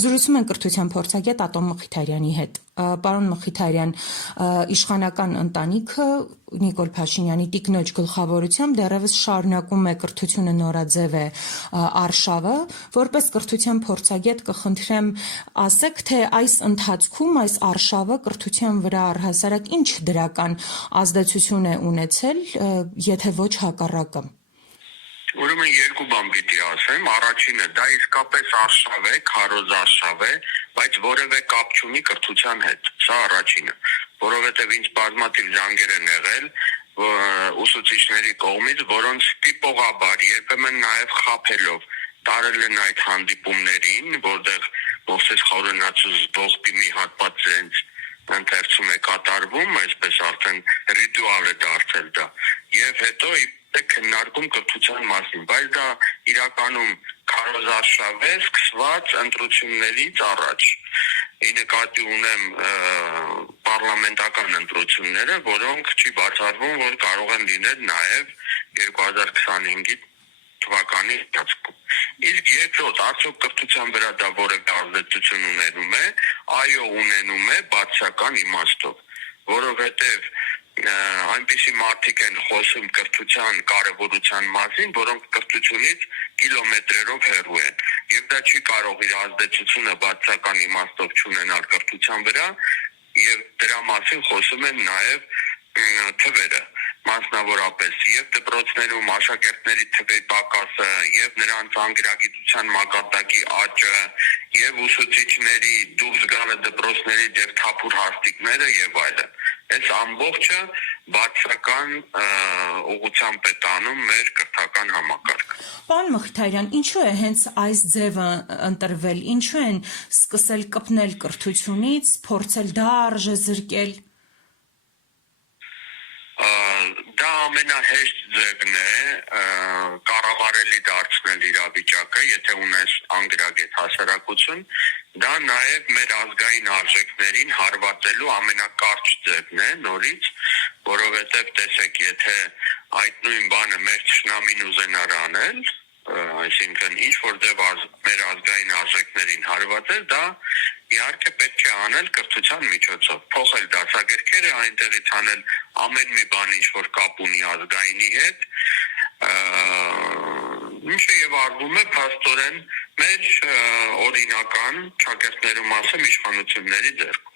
Զրուցում են կրթության փորձագետ Ատոմ Մխիթարյանի հետ։ Պարոն Մխիթարյան, իշխանական ընտանիքը Նիկոլ Փաշինյանի տիկնոջ գլխավորությամբ դեռևս շարունակում է կրթությունը նորաձև է արշավը, որպես կրթության փորձագետ կխնդրեմ ասեք, թե այս ընթացքում այս արշավը կրթության վրա առհասարակ ինչ դրական ազդեցություն է ունեցել, եթե ոչ հակառակը։ Ուրեմն երկու բան պիտի ասեմ, առաջինը դա իսկապես արշավ է, քարոզ արշավ է, բայց որևէ կապ չունի կրթության հետ, սա առաջինը, որովհետև ինձ բազմաթիվ զանգեր են եղել ուսուցիչների կողմից, որոնց տիպողաբար, երբեմն նաև խաբելով տարել են այդ հանդիպումներին, որտեղ Մովսես Խորենացուց ողբի մի հատված իրենց ընթերցում է կատարվում, այսպես արդեն ռիտուալ է դարձել դա, եւ հետո քննարկում կրթության մասին, բայց դա իրականում քարոզարշավ է սկսված ընտրություններից առաջ։ Ի նկատի ունեմ պարլամենտական ընտրությունները, որոնք չի բացառվում, որ կարող են լինել նաև 2025 թվականի ընթացքում։ Իսկ երկրորդ, արդյոք կրթության վրա դա որևէ ազդեցություն ունենում է, այո, ունենում է բացասական իմաստով, որովհետև այնպիսի մարդիկ են խոսում կրթության կարևորության մասին, որոնք կրթությունից կիլոմետրերով հեռու են, եւ դա չի կարող իր ազդեցությունը բացասական իմաստով չունենալ կրթության վրա, եւ դրա մասին խոսում են նաեւ թվերը, մասնավորապես եւ դպրոցներում աշակերտների թվի պակասը, եւ նրանց անգրագիտության մակարդակի աճը, եւ ուսուցիչների դուրս գալը դպրոցներից եւ թափուր հաստիկները եւ այլն։ Այս ամբողջը բացական ուղղությամբ է տանում մեր կրթական համակարգը։ Պարոն Մխիթարյան, ինչու է հենց այս ձևը ընտրվել, ինչու են սկսել կպնել կրթությունից, փորձել դա արժե զրկել։ Դա ամենահեշտ ձևն է կառավարելի դարձնել իրավիճակը, եթե ունես անգրագետ հասարակություն, դա նաև մեր ազգային արժեքներին հարվածելու ամենակարճ ձևն է նորից, որովհետև տեսեք, եթե այդ նույն բանը մեր թշնամին ուզենար անել, այսինքն ինչ որ ձև մեր ազգային արժեքներին հարվածել, դա իհարկե պետք է անել կրթության միջոցով, փոխել դասագրքերը, այնտեղից անել ամեն մի բան, ինչ որ կապ ունի ազգայինի հետ, ինչը եւ արվում է փաստորեն մեր օրինական շակերտներու մասը իշխանությունների ձեռքում։